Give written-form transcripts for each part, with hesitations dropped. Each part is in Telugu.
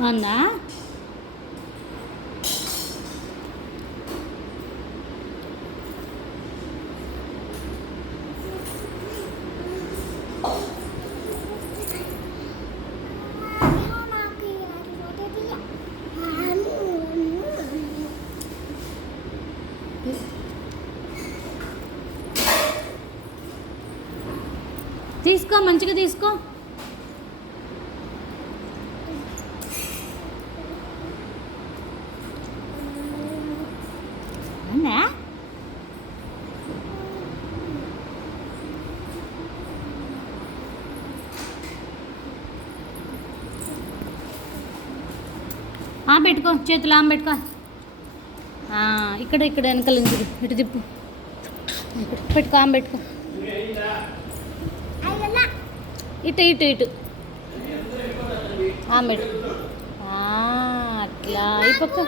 బాగుందా? తీసుకో, మంచిగా తీసుకో. అవునా? పెట్టుకో, చేతులు పెట్టుకో. ఇక్కడ ఇక్కడ వెనకాల ఉంది, ఇటు తిప్పు. పెట్టుకో, పెట్టుకో. ఇటు ఇటు ఇటు పెట్టుకో. అట్లా ఈ పక్క.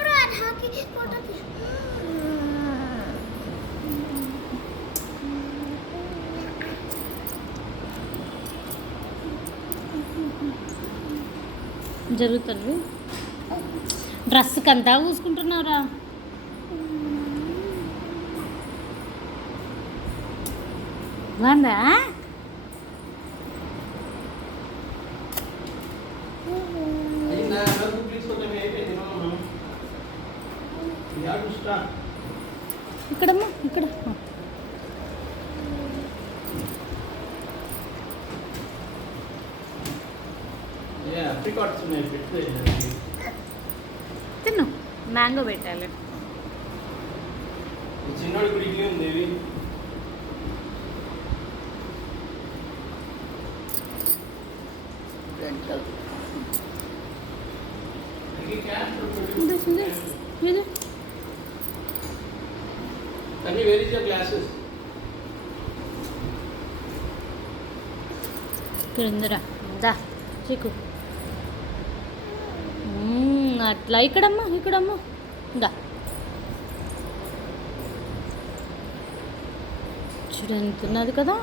జరుగుతుంది. డ్రెస్కి అంతా పూసుకుంటున్నారా? బాగుందా? ఇక్కడమ్మా, ఇక్కడ తిను. మ్యాంగో పెట్టాలి. ఇక్కడ ఉందిరా, దా చీకు. అట్లా ఇక్కడమ్మా, ఇక్కడమ్మా. దా చూడు, ఎంత ఉన్నది కదా.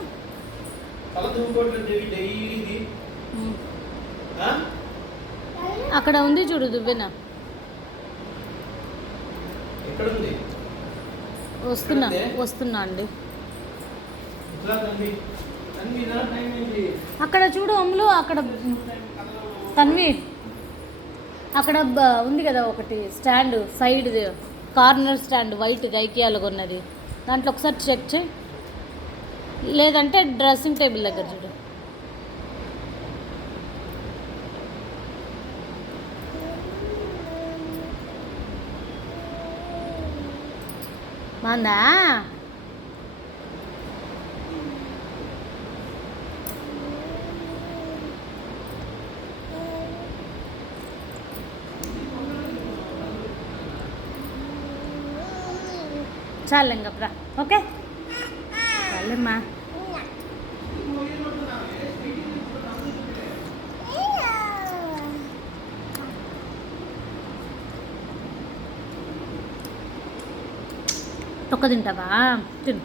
అక్కడ ఉంది చూడు దువ్వెన. వస్తున్నా అండి. అక్కడ చూడు అమ్ములు, అక్కడ తన్వి అక్కడ ఉంది కదా ఒకటి stand, side corner stand, white ఐకియాలో కొన్నది. దాంట్లో ఒకసారి చెక్ చేయి, లేదంటే డ్రెస్సింగ్ టేబుల్ దగ్గర చూడు. బాగుందా? చాలు ఇంకప్రా. ఓకే చాలమ్మా. తొక్క తింటావా? తిను.